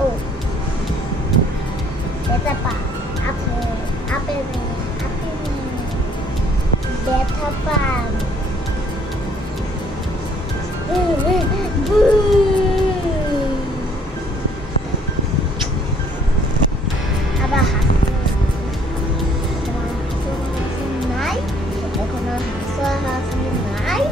Oh, ব্যথা পা apple apple apple ব্যথা পান আবার হাসি নাই এখন আর হাসি নাই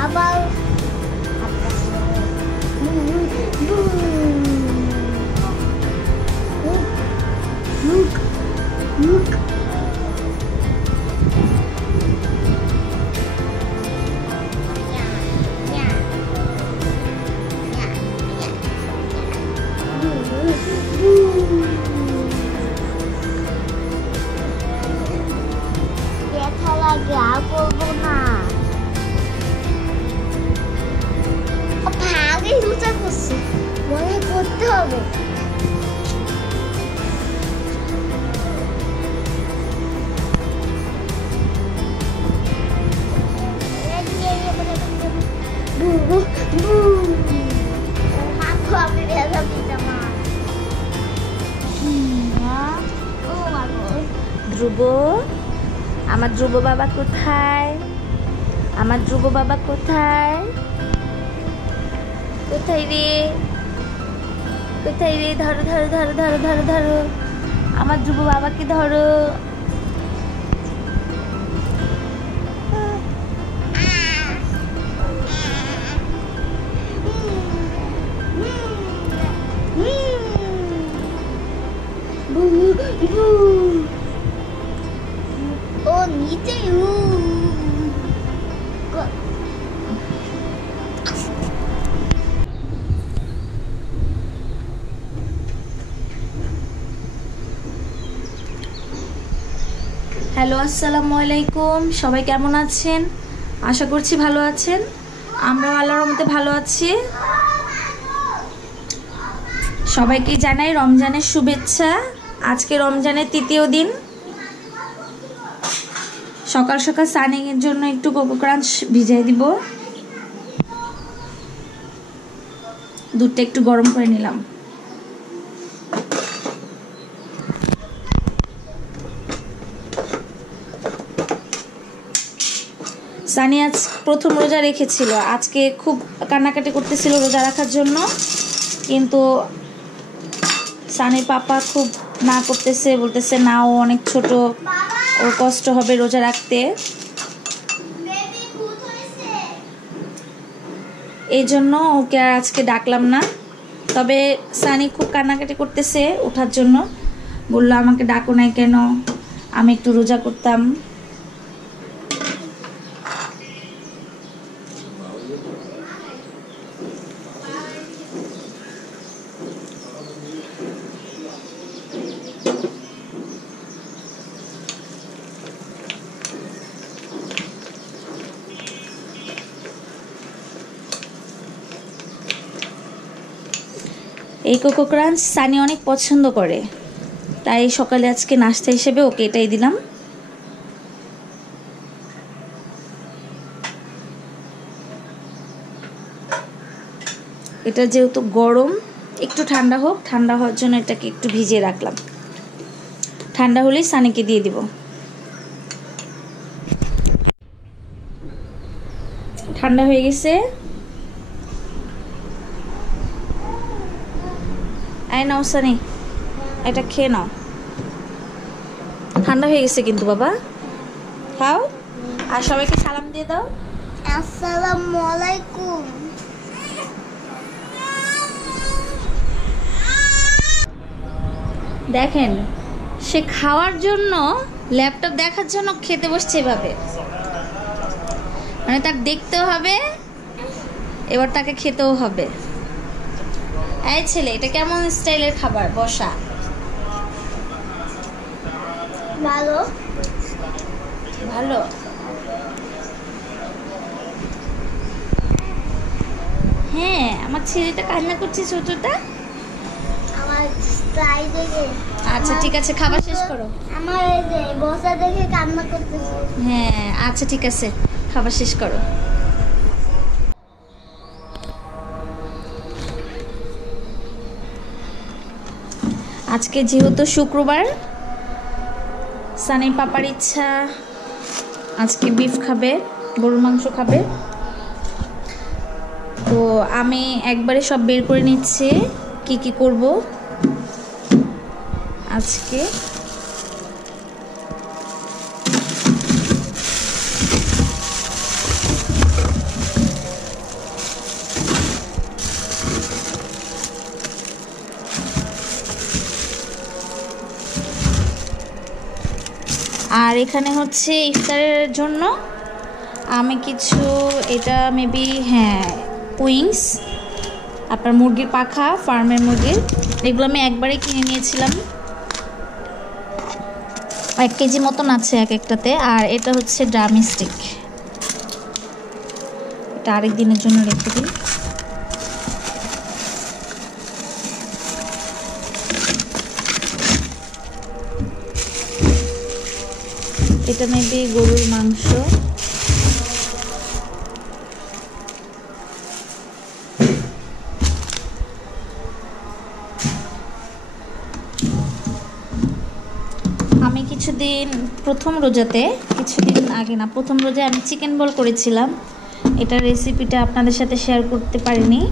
আবার ব্যথা লাগে আর করবো না ভাগে রুচা করছে মনে করতে হবে ধ্রুব আমার ধ্রুব বাবা কোথায় আমার ধ্রুব বাবা কোথায় কোথায় রে ধরো ধরো ধরো ধরো ধরো ধরো আমার ধ্রুব বাবাকে ধরো ও নিচে হ্যালো আসসালামু আলাইকুম সবাই কেমন আছেন আশা করছি ভালো আছেন আমরাও আল্লাহর রহমতে ভালো আছি সবাইকে জানাই রমজানের শুভেচ্ছা আজকে রমজানের তৃতীয় দিন সকাল সকাল স্নানিং এর জন্য একটু কোকো ক্রাঞ্চ ভিজিয়ে দিব দুধটা একটু গরম করে নিলাম সানি আজ প্রথম রোজা রেখেছিল আজকে খুব কান্নাকাটি করতেছিল রোজা রাখার জন্য কিন্তু সানির পাপা খুব না করতেছে বলতেছে না ও অনেক ছোট ওর কষ্ট হবে রোজা রাখতে এই জন্য ওকে আর আজকে ডাকলাম না তবে সানি খুব কান্নাকাটি করতেছে ওঠার জন্য বললো আমাকে ডাকো নাই কেন আমি একটু রোজা করতাম এই কোকো ক্রাঞ্চ সানি অনেক পছন্দ করে তাই সকালে আজকে নাস্তা হিসেবে ওকে এটাই দিলাম এটা যেহেতু গরম একটু ঠান্ডা হোক ঠান্ডা হওয়ার জন্য এটাকে একটু ভিজিয়ে রাখলাম ঠান্ডা হলেই সানিকে দিয়ে দিব ঠান্ডা হয়ে গেছে এই নাও সানি এটা খেয়ে নাও ঠান্ডা হয়ে গেছে কিন্তু বাবা খাও আর সবাইকে সালাম দিয়ে দাও আসসালামু আলাইকুম দেখেন সে খাওয়ার জন্য ল্যাপটপ দেখার জন্য খেতে বসছে এভাবে মানে তার দেখতেও হবে এবার তাকে খেতেও হবে। এই ছেলে, এটা কেমন স্টাইলের খাবার? বসা। ভালো ভালো। হ্যাঁ, আমার ছেলেটা কান্না করছে ছোটটা। আমার স্টাইল দেখে। আচ্ছা ঠিক আছে, খাবার শেষ করো। আমার এই যে বসা দেখে কান্না করতেছে। হ্যাঁ আচ্ছা ঠিক আছে, খাবার শেষ করো। আজকে যেহেতু শুক্রবার, সানি পাপার ইচ্ছা আজকে বিফ খাবে, গরুর মাংস খাবে। তো আমি একবারে সব বের করে নিচ্ছি কি কি করব আজকে। আর এখানে হচ্ছে ইফতারের জন্য আমি কিছু, এটা মেবি হ্যাঁ উইংস, আপনার মুরগির পাখা, ফার্মের মুরগির, এগুলো আমি একবারে কিনে নিয়েছিলাম, 1 কেজি মতন আছে এক একটাতে। আর এটা হচ্ছে ড্রামস্টিক, এটা আরেক দিনের জন্য রেখে দিই। এটা মেবি গরুর মাংস। আমি কিছুদিন প্রথম রোজাতে, কিছুদিন আগে না, প্রথম রোজায় আমি চিকেন বল করেছিলাম। এটা রেসিপিটা আপনাদের সাথে শেয়ার করতে পারিনি,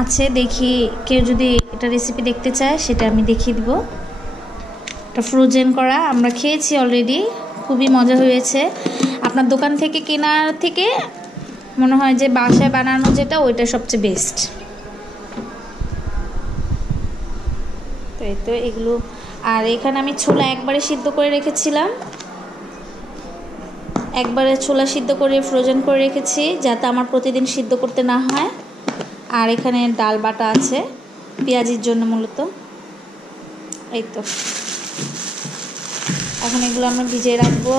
আছে, দেখি কেউ যদি এটা রেসিপি দেখতে চায় সেটা আমি দেখিয়ে দিব। এটা ফ্রোজেন করা, আমরা খেয়েছি অলরেডি, খুবই মজা হয়েছে। আপনার দোকান থেকে কেনার থেকে মনে হয় যে বাসায় বানানো যেটা, ওইটা সবচেয়ে বেস্ট। তো এই তো এগুলো। আর এখানে আমি ছোলা একবারে সিদ্ধ করে রেখেছিলাম, একবারে ছোলা সিদ্ধ করে ফ্রোজেন করে রেখেছি যাতে আমার প্রতিদিন সিদ্ধ করতে না হয়। আর এখানে ডাল বাটা আছে পেঁয়াজির জন্য মূলত। এই তো এখন এগুলো আমরা ভিজিয়ে রাখবো।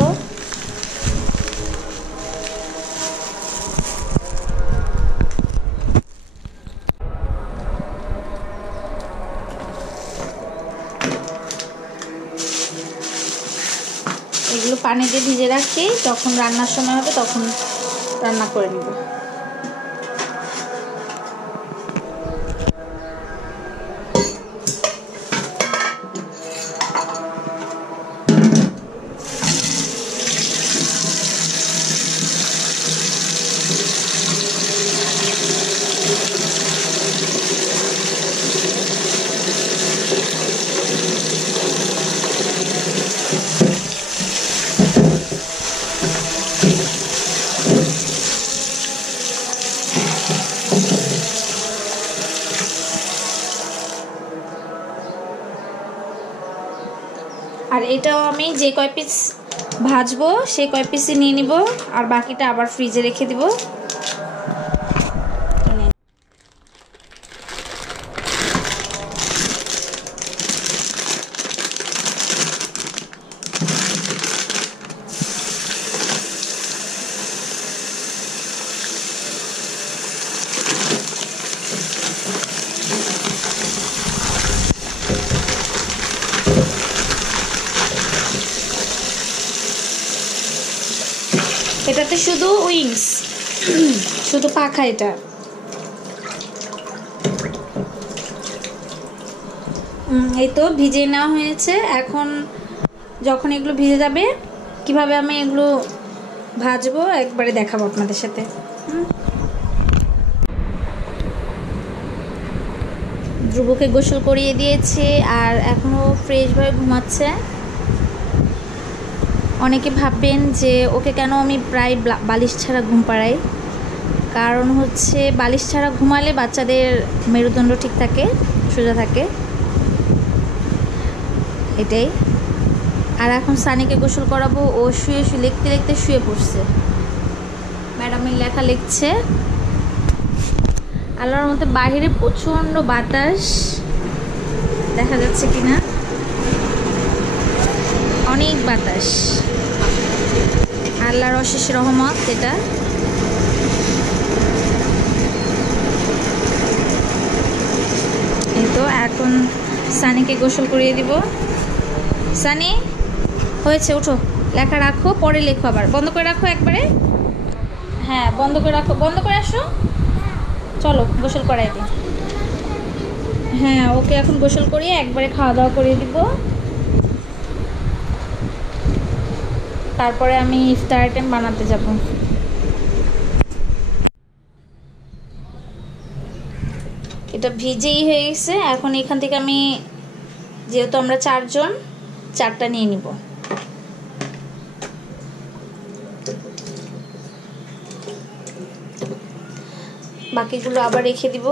এগুলো পানি দিয়ে ভিজে রাখি, যখন রান্নার সময় হবে তখন রান্না করে নিব। আর এটাও আমি যে কয় পিস ভাজবো সেই কয় পিসই নিয়ে নিব, আর বাকিটা আবার ফ্রিজে রেখে দিব। এটাতে শুধু উইংস, শুধু পাখা। এটা এই তো ভিজিয়ে নেওয়া হয়েছে। এখন যখন এগুলো ভিজে যাবে কিভাবে আমি এগুলো ভাজবো একবারে দেখাবো আপনাদের সাথে। ধ্রুবকে গোসল করিয়ে দিয়েছি আর এখনও ফ্রেশভাবে ঘুমাচ্ছে। অনেকে ভাববেন যে ওকে কেন আমি প্রায় বালিশ ছাড়া ঘুম পাড়াই, কারণ হচ্ছে বালিশ ছাড়া ঘুমালে বাচ্চাদের মেরুদণ্ড ঠিক থাকে, সোজা থাকে, এটাই। আর এখন সানিকে গোসল করাবো, ও শুয়ে লিখতে লিখতে শুয়ে পড়ছে, ম্যাডামের লেখা লিখছে। আল্লাহর মতে বাইরে প্রচন্ড বাতাস, দেখা যাচ্ছে কিনা, অনেক বাতাস, আল্লাহর অশেষ রহমত এটা। এই তো এখন সানিকে গোসল করিয়ে দিব। সানি হয়েছে, উঠো, লেখা রাখো, পরে লেখো, আবার বন্ধ করে রাখো একবারে। হ্যাঁ বন্ধ করে রাখো, বন্ধ করে আসো, চলো গোসল করাই দিই। হ্যাঁ ওকে এখন গোসল করিয়ে একবারে খাওয়া দাওয়া করিয়ে দিব, তারপরে আমি ইফতার আইটেম বানাতে যাব। এটা ভিজেই হয়ে গেছে। এখন এখান থেকে আমি, যেহেতু আমরা 4 জন, 4টা নিয়ে নিব। বাকিগুলো আবার রেখে দিব।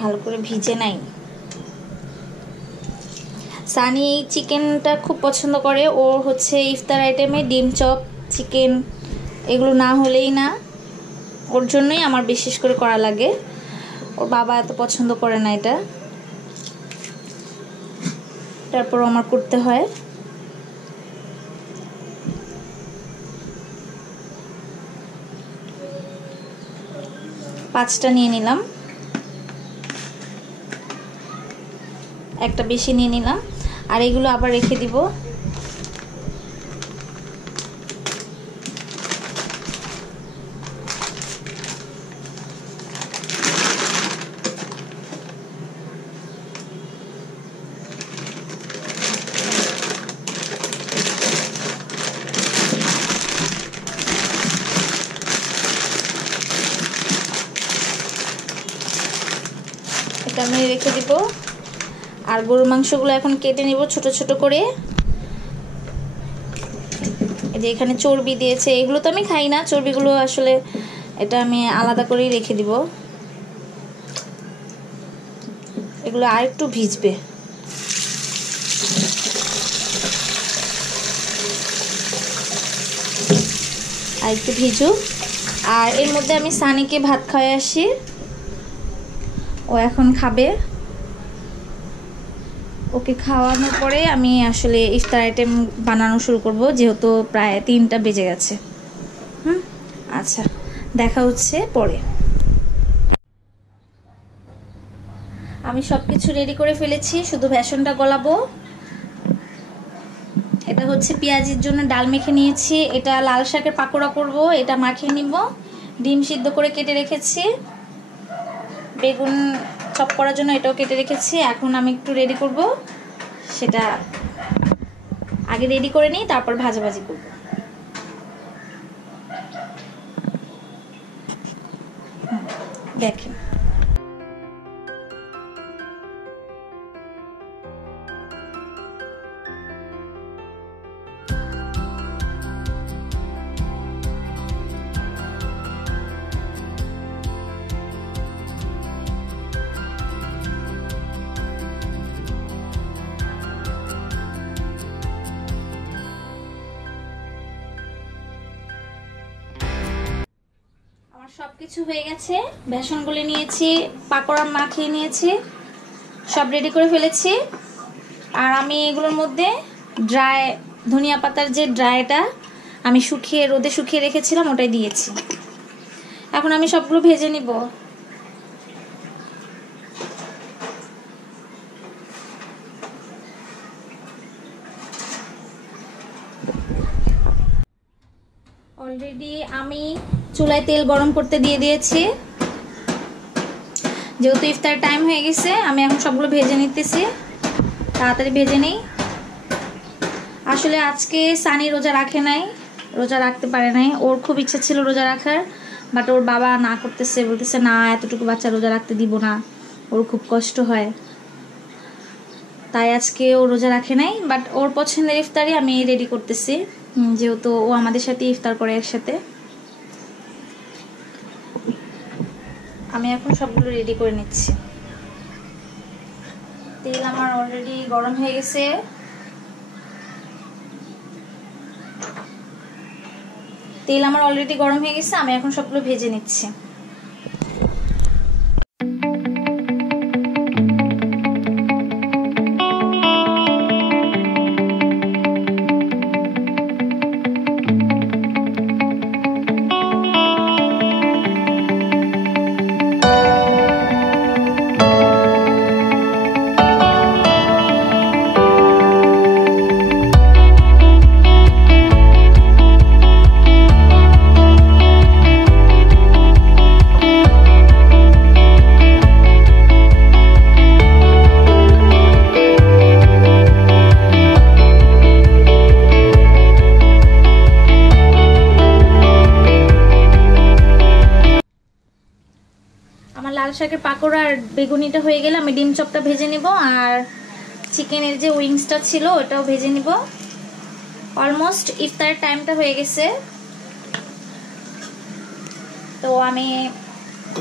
ভালো করে ভিজে নাই। সানি চিকেনটা খুব পছন্দ করে, ওর হচ্ছে ইফতার আইটেমে ডিম চপ, চিকেন এগুলো না হলেই না, ওর জন্যই আমার বিশেষ করে করা লাগে। ওর বাবা এত পছন্দ করে না এটা, তারপর আমার করতে হয়। পাঁচটা নিয়ে নিলাম, একটা বেশি নিয়ে নিলাম, আর এগুলো আবার রেখে দিব। এটা আমি রেখে দিব। আর গরুর মাংসগুলো এখন কেটে নিব ছোট ছোট করে। এই যে এখানে চর্বি দিয়েছে, এগুলো তো আমি খাই না, চর্বিগুলো আসলে এটা আমি আলাদা করেই রেখে দিব। এগুলো আর একটু ভিজবে। আর একটু ভিজুক। আর এর মধ্যে আমি সানিকে ভাত খাওয়াই আসি, ও এখন খাবে। ওকে খাওয়ানোর পরে আমি আসলে ইফতার আইটেম বানানো শুরু করব, যেহেতু প্রায় 3টা বেজে গেছে। আচ্ছা, দেখা হচ্ছে পরে। আমি সব কিছু রেডি করে ফেলেছি, শুধু বেসনটা গলাবো। এটা হচ্ছে পেঁয়াজের জন্য ডাল মেখে নিয়েছি, এটা লাল শাকের পাকোড়া করব, এটা মাখিয়ে নিব। ডিম সিদ্ধ করে কেটে রেখেছি, বেগুন চপ করার জন্য এটাও কেটে রেখেছি। এখন আমি একটু রেডি করব, সেটা আগে রেডি করে নিই, তারপর ভাজাভাজি করব। দেখেন সবকিছু হয়ে গেছে, বেসন গুলে নিয়েছি, পাকোড়া মাখিয়ে নিয়েছি, সব রেডি করে ফেলেছি। আর আমি এগুলোর মধ্যে ড্রাই ধনিয়া পাতার যে ড্রাইটা আমি রোদে শুকিয়ে রেখেছিলাম ওটাই দিয়েছি। এখন আমি সবগুলো ভেজে নিব। অলরেডি আমি চুলায় তেল গরম করতে দিয়ে দিয়েছি, যেহেতু ইফতার টাইম হয়ে গেছে আমি এখন সবগুলো ভেজে নিতেছি, তাড়াতাড়ি ভেজে নেই। আসলে আজকে সানি রোজা রাখে নাই, রোজা রাখতে পারে নাই, ওর খুব ইচ্ছা ছিল রোজা রাখার, বাট ওর বাবা না করতেছে, বলতেছে না এতটুকু বাচ্চা রোজা রাখতে দিব না, ওর খুব কষ্ট হয়, তাই আজকে ও রোজা রাখে নাই। বাট ওর পছন্দের ইফতারি আমি রেডি করতেছি, যেহেতু ও আমাদের সাথে ইফতার করে একসাথে। আমি এখন সবগুলো রেডি করে নিচ্ছি। তেল আমার অলরেডি গরম হয়ে গেছে, তেল আমার অলরেডি গরম হয়ে গেছে, আমি এখন সবগুলো ভেজে নিচ্ছি। লাল শাকের পাকোড়া আর বেগুনিটা হয়ে গেলে আমি ডিম চপটা ভেজে নিব, আর চিকেনের যে উইংসটা ছিল ওটাও ভেজে নিব। অলমোস্ট ইফতারের টাইমটা হয়ে গেছে, তো আমি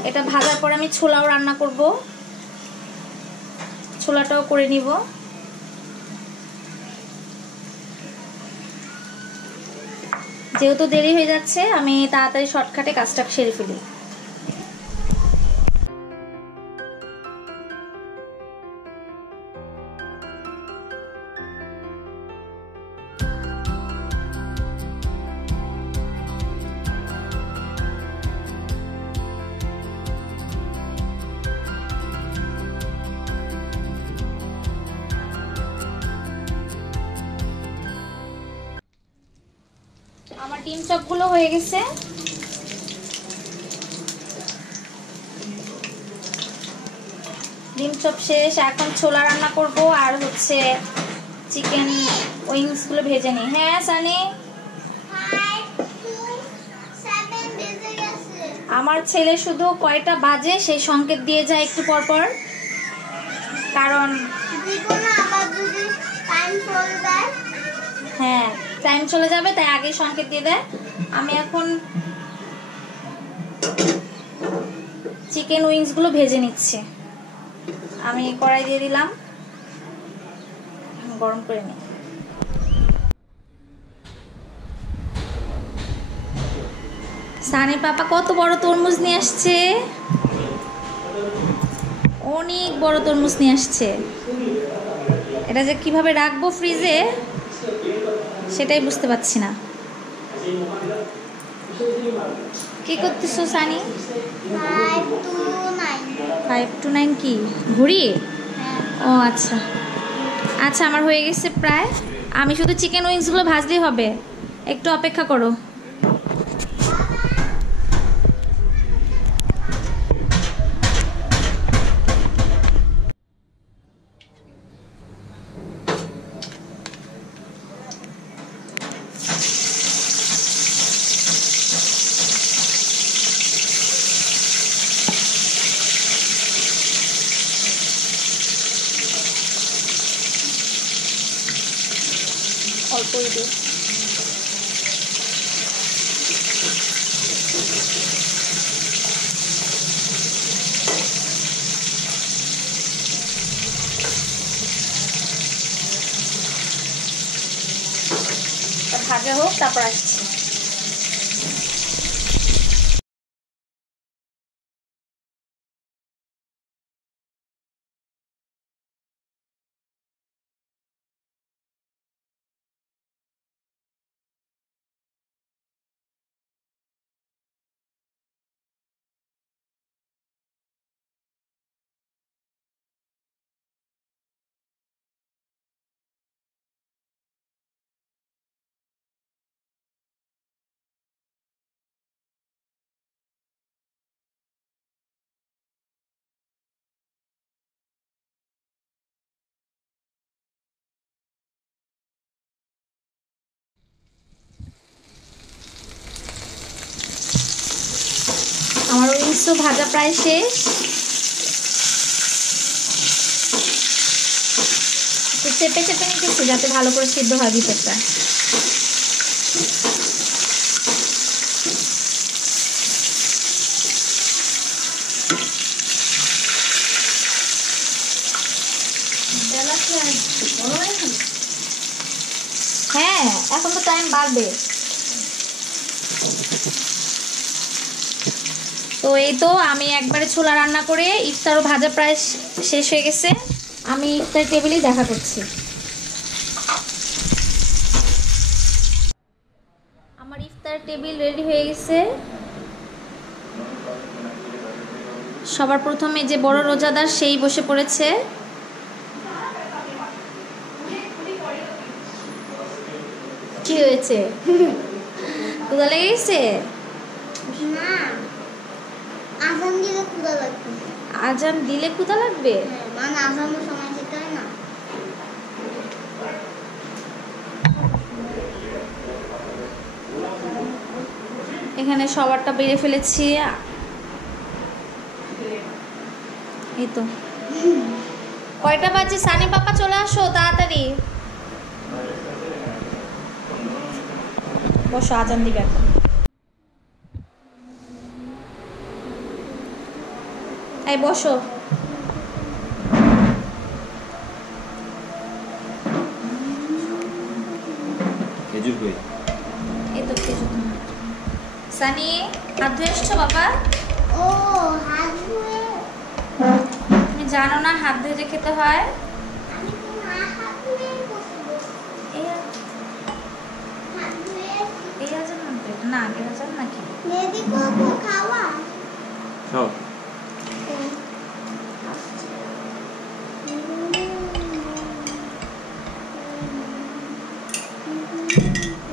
এটা ভাজার পর আমি ছোলাও রান্না করব, ছোলাটাও করে নিব। যেহেতু দেরি হয়ে যাচ্ছে আমি তাড়াতাড়ি শর্টকাটে কাজটা সেরে ফেলি। আমার ডিম চপগুলো হয়ে গেছে, ডিম চপ শেষ। এখন ছোলা রান্না করব আর হচ্ছে চিকেন উইংস গুলো ভেজে নিই। হ্যাঁ সানি, আমার ছেলে শুধু কয়টা বাজে সেই সংকেত দিয়ে যায় একটু পর পর, কারণ হ্যাঁ টাইম চলে যাবে তাই আগে সংকেত দিয়ে দেয়। আমি এখন চিকেন উইংস গুলো ভেজে নিচ্ছি। আমি কড়াই দিয়ে দিলাম, গরম করে নিই। সানি পাপা কত বড় তরমুজ নিয়ে আসছে, অনেক বড় তরমুজ নিয়ে আসছে। এটা যে কিভাবে রাখবো ফ্রিজে সেটাই বুঝতে পারছি না। কি করতেছো সানি? 5 to 9 কি ঘুরি? ও আচ্ছা আচ্ছা, আমার হয়ে গেছে প্রায়। আমি শুধু চিকেন উইংসগুলো ভাজলেই হবে, একটু অপেক্ষা করো। অল্পই দিই। ভাজা হোক তারপর আসছি। আমার উইংস ভাজা প্রায় শেষ, তো চেপে চেপে নিতেছি যাতে ভালো করে সিদ্ধ হয় ভিতরটা। হ্যাঁ এখন তো টাইম বাড়বে। তো এই তো আমি একবারে ছোলা রান্না করে ইফতারও ভাজা প্রায় শেষ হয়ে গেছে। আমি ইফতার টেবিলেই দেখা করছি। আমার ইফতার টেবিল রেডি হয়ে গেছে। সবার প্রথমে যে বড় রোজাদার সেই বসে পড়েছে। কি হয়েছে? ক্ষুধা লেগে গেছে? না, আজান দিলে ক্ষুধা লাগবে। আজান দিলে ক্ষুধা লাগবে? মানে আজানের সময় খেতে হয় না। এখানে সবারটা বেড়ে ফেলেছি। এই তো কয়টা বাজে? সানি পাপা চলে আসো তাড়াতাড়ি। বসো, আজান দিবে এখন। এই বসো। খেজুর কই? এই তো খেজুর। সানি হাত ধুয়ে এসছো বাবা? ও হাত ধুয়ে? তুমি জানো না হাত ধুয়ে যে খেতে হয়? আমি তো না হাত ধুয়ে বসবো। এই হাত ধুয়ে এই আজান না, আগের আজান নাকি? মেহেদি করবো খাওয়া। খাও।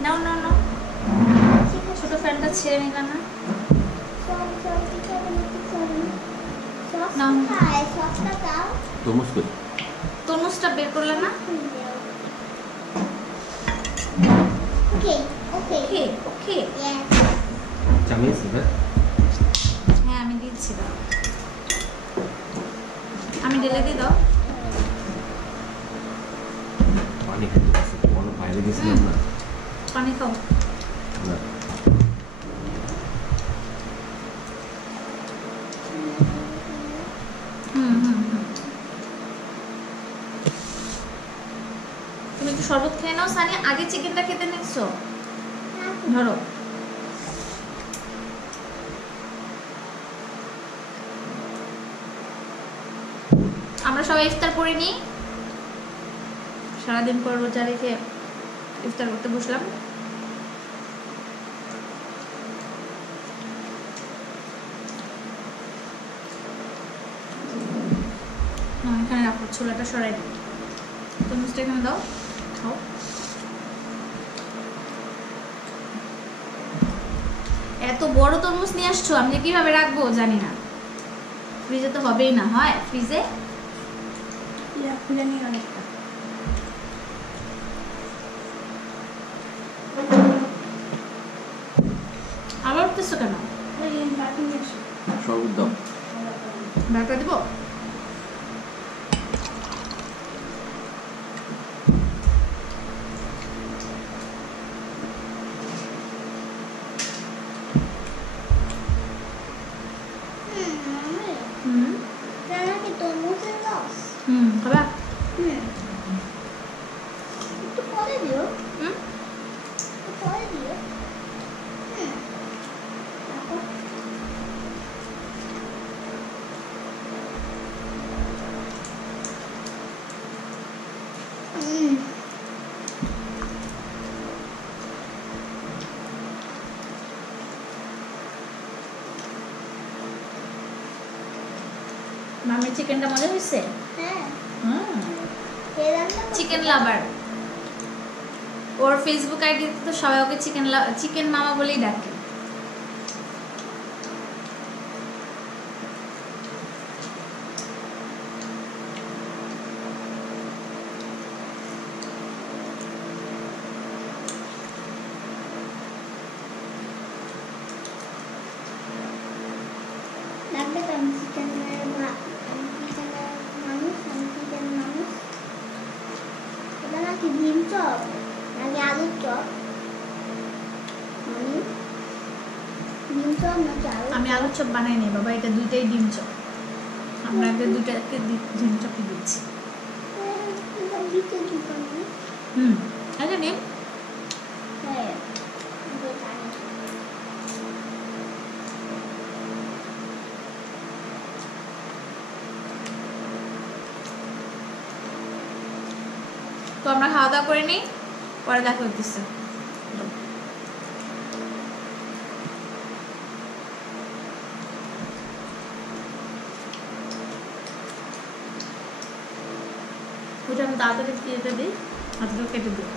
নাও নাও নাও, ছোট ফ্যানটা ছেড়ে নিলাম না। নাও। তরমুজ কই? তরমুজটা বের করলে না? ওকে ওকে ওকে ওকে। চামিয়েছি না? হ্যাঁ আমি দিচ্ছি, দাও। আমি ঢেলে দিই, দাও। পানি খেতে পারছি, কোনো বাইরে গেছিলাম না। পানি খাও। না। হুম হুম হুম। তুমি একটু শরবত খেয়ে নাও। সানি আগে চিকেনটা খেতে নিচ্ছো? ধরো। আমরা সবাই ইফতার করে নিই। সারাদিন পর রোজা রেখে ইফতার করতে বসলাম। এখানে রাখো, ছোলাটা সরাই দিই। তরমুজটা এখানে দাও, খাও। এত বড় তরমুজ নিয়ে আসছো, আমি কিভাবে রাখবো জানি না। ফ্রিজে তো হবেই না। হয় ফ্রিজে? খুলে নিয়ে অনেকটা। আবার উঠতেছো কেন? শরবত দাও। ডাক্তার দিব? খাবা? একটু পরে দিও। একটু পরে দিও। মামির চিকেনটা মজা হয়েছে? হ্যাঁ, চিকেন লাভার। ওর ফেসবুক আইডিতে তো সবাই ওকে চিকেন মামা বলেই ডাকে। লাগবে তো আমি চিকেনের মানুষ। এটা নাকি ডিম চপ নাকি আলুর চপ? ডিম চপ নাকি আলু? আমি আলুর চপ বানাই নি বাবা, এটা দুইটাই ডিম চপ। আমরা আগে দুইটাকে ডিম চপই দিচ্ছি। আচ্ছা ডিম। তো আমরা খাওয়া দাওয়া করে নিই, পরে দেখা হচ্ছে। ওটা আমি তাড়াতাড়ি কেটে দিই, আজকে কেটে দিই।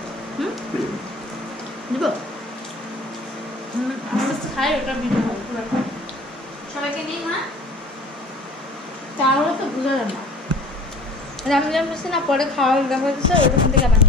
দিব আমরা খাই, ওটা ভিডিও হবে পুরো সবাইকে নিই। হ্যাঁ, তাহলে তো বোঝা যাবে না। আমি জানতেছি না, পরে খাওয়া দেখা হচ্ছে ওইরকম থেকে আবার।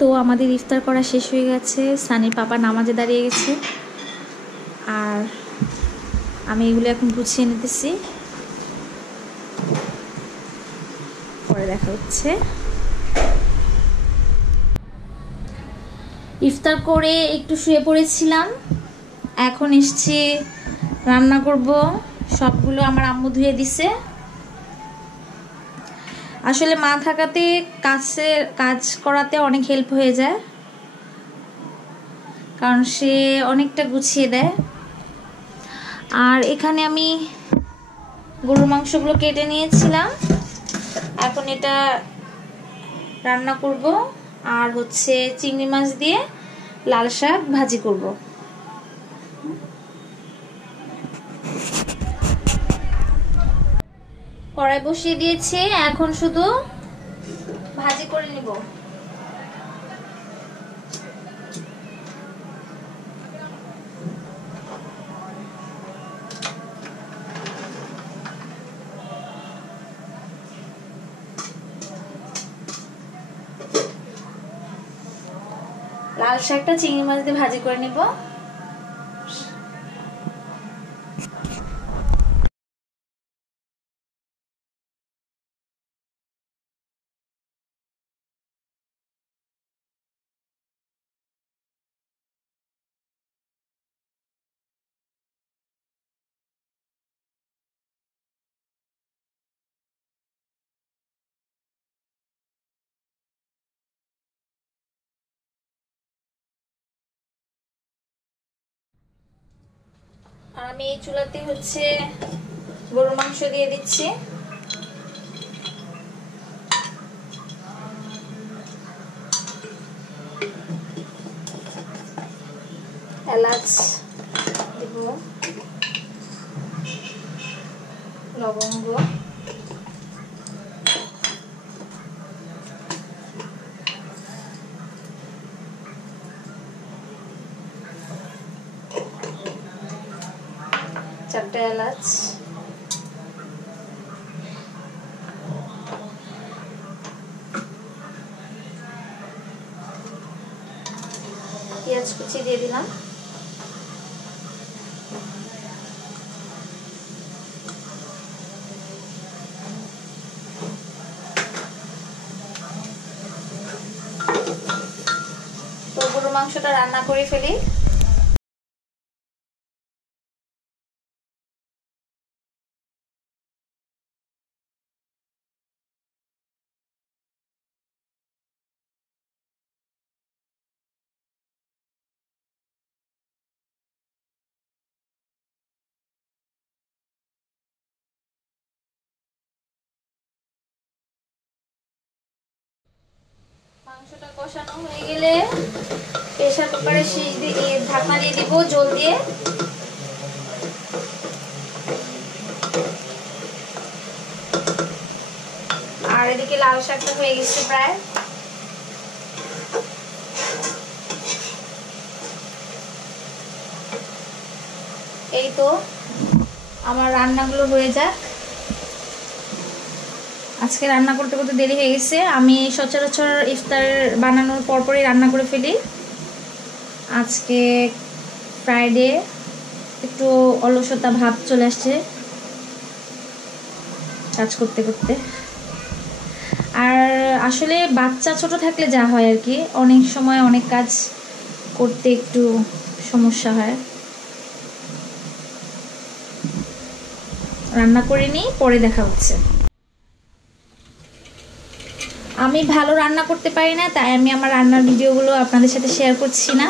তো আমাদের ইফতার করা শেষ হয়ে গেছে, সানির পাপা নামাজে দাঁড়িয়ে গেছে, আর আমি এগুলো এখন গুছিয়ে নিতেছি, পরে দেখা হচ্ছে। ইফতার করে একটু শুয়ে পড়েছিলাম, এখন এসছি রান্না করব। সবগুলো আমার আম্মু ধুয়ে দিছে। আসলে মা থাকাতে কাজ করাতে অনেক হেল্প হয়ে যায়, কারণ সে অনেকটা গুছিয়ে দেয়। আর এখানে আমি গরুর মাংসগুলো কেটে নিয়েছিলাম, এখন এটা রান্না করব, আর হচ্ছে চিংড়ি মাছ দিয়ে লাল শাক ভাজি করব। কড়াই বসিয়ে দিয়েছি, এখন শুধু ভাজি করে নিব। লাল শাকটা চিংড়ি মাছ দিয়ে ভাজি করে নিব। আর আমি এই চুলাতে হচ্ছে গরুর মাংস দিয়ে দিচ্ছি। এলাচ দিব, লবঙ্গ, চারটা এলাচ, পেঁয়াজ কুচি দিয়ে দিলাম, তো গরুর মাংসটা রান্না করে ফেলি। মাংসটা কষানো হয়ে গেলে প্রেসার কুকারে ঢাকনা দিয়ে দিব জল দিয়ে। আর এদিকে লাল শাকটা হয়ে গেছে প্রায়। এই তো আমার রান্নাগুলো হয়ে যাক। আজকে রান্না করতে করতে দেরি হয়ে গেছে। আমি সচরাচর ইফতার বানানোর পরপরই রান্না করে ফেলি। আজকে ফ্রাইডে, একটু অলসতা ভাব চলে আসছে কাজ করতে করতে। আর আসলে বাচ্চা ছোট থাকলে যা হয় আর কি, অনেক সময় অনেক কাজ করতে একটু সমস্যা হয়। রান্না করে নিই, পরে দেখা হচ্ছে। আমি ভালো রান্না করতে পারি না, তাই আমি আমার রান্নার ভিডিওগুলো আপনাদের সাথে শেয়ার করছি না।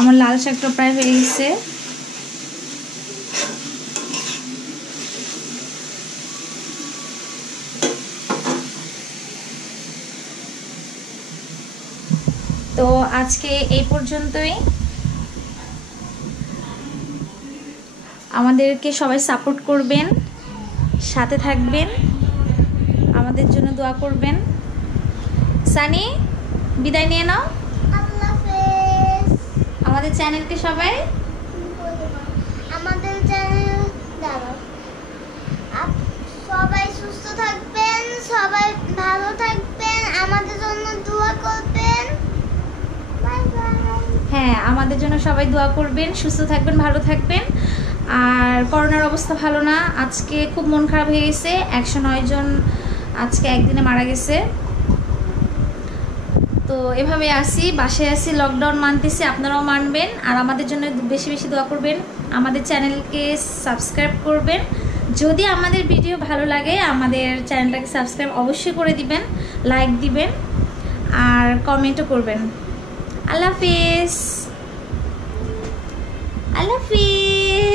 আমার লাল শাকটা প্রায় হয়ে গেছে। তো আজকে এই পর্যন্তই। আমাদেরকে সবাই সাপোর্ট করবেন, সাথে থাকবেন, আমাদের জন্য দোয়া করবেন। সানি, বিদায় নিয়ে নাও। আল্লাহ হাফেজ। আমাদের চ্যানেলকে সবাই, আমাদের চ্যানেল সবাই সুস্থ থাকবেন, সবাই ভালো থাকবেন, আমাদের জন্য দোয়া করবেন। Bye bye. হ্যাঁ, আমাদের জন্য সবাই দোয়া করবেন, সুস্থ থাকবেন, ভালো থাকবেন। আর করোনার অবস্থা ভালো না, আজকে খুব মন খারাপ হয়ে গেছে। 109 জন আজকে একদিনে মারা গেছে। তো এভাবে আসি, বাসায় আসি, লকডাউন মানতেছি, আপনারাও মানবেন। আর আমাদের জন্য বেশি বেশি দোয়া করবেন, আমাদের চ্যানেলকে সাবস্ক্রাইব করবেন। যদি আমাদের ভিডিও ভালো লাগে আমাদের চ্যানেলটাকে সাবস্ক্রাইব অবশ্যই করে দিবেন, লাইক দিবেন আর কমেন্টও করবেন। আল্লাহ হাফিজ। আল্লাহ হাফিজ।